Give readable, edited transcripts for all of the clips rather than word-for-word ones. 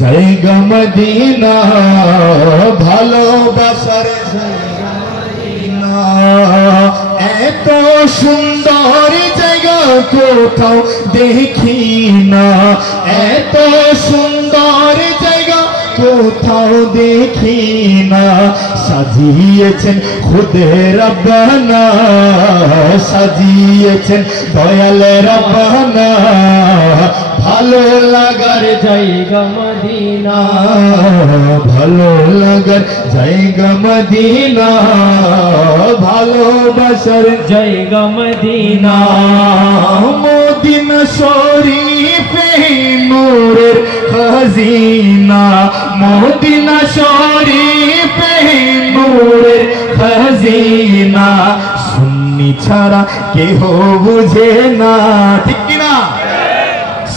জায়গা মদিনা ভালোবাসার জায়গা মদিনা এত সুন্দর জায়গা কোথাও দেখি না এত সুন্দর জায়গা কোথাও দেখি না সাজিয়েছেন খুদে রব্বানা সাজিয়েছেন দয়াল রব্বানা ভালো লাগার জায়গা মদিনা ভালো লাগার জায়গা মদিনা ভালোবাসার জায়গা মদিনা মদিনা শরীফে নূরের খাজিনা মদিনা শরীফে নূরের খাজিনা সুন্নি ছাড়া কেহ বুঝে না ঠিক কি না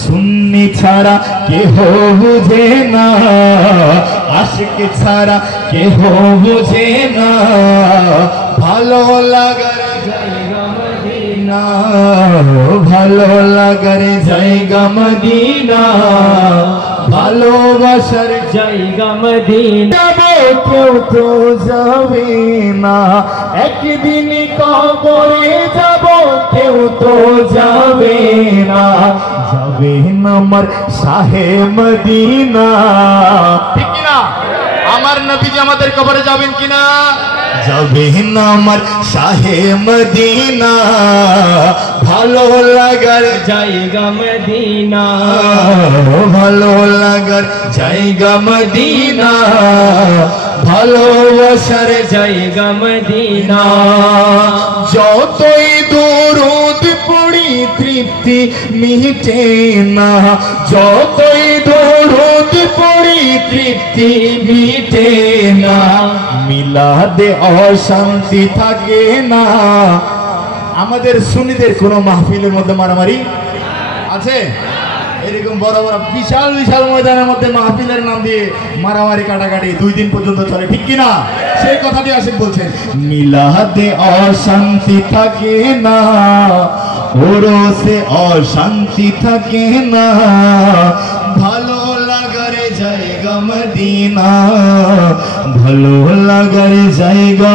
সুন্নি ছাড়া কেহ বুঝে না আশিক ছাড়া কেহ বুঝে না ভালো লাগার জায়গা মদিনা ভালো লাগার জায়গা মদিনা ভালোবাসার জায়গা মদিনা কেউ তো যাবে না একদিন কবরে যাব কেউ তো যাবে না যাবে না আমার শাহে মদিনা ঠিক কিনা আমার নবীজি আমাদের কবরে যাবেন কিনা যাবে না আমার শাহে মদিনা ভালো লাগার জায়গা মদিনা ভালো লাগার জায়গা মদিনা ভালোবাসার জায়গা মদিনা যতই দরুদ পড়ি তৃপ্তি মিটে না যতই দরুদ পড়ি তৃপ্তি মিটে না মিলাদে অশান্তি থাকে না আমাদের সুন্নিদের কোন মাহফিলের মধ্যে মারামারি আছে এরকম বড় বড় বিশাল বিশাল ময়দানের মধ্যে মাহফিলের নাম দিয়ে মারামারি কাটাকাটি 2 দিন পর্যন্ত চলে ঠিক কিনা সেই কথাটি আশিক বলছেন মিলাদে অশান্তি থাকে না ওরসে অশান্তি থাকে না ভালো লাগার জায়গা মদিনা ভালো লাগার জায়গা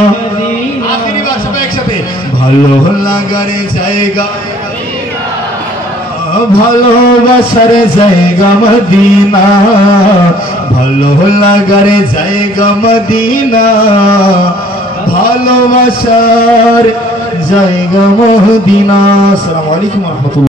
আখেরি বার সবাই একসাথে ভালো লাগার জায়গা ভালোবাসার জায়গা মদিনা ভালো লাগার জায়গা মদিনা ভালোবাসার জায়গা মদিনা আসসালামু আলাইকুম ওয়া রাহমাতুল্লাহ।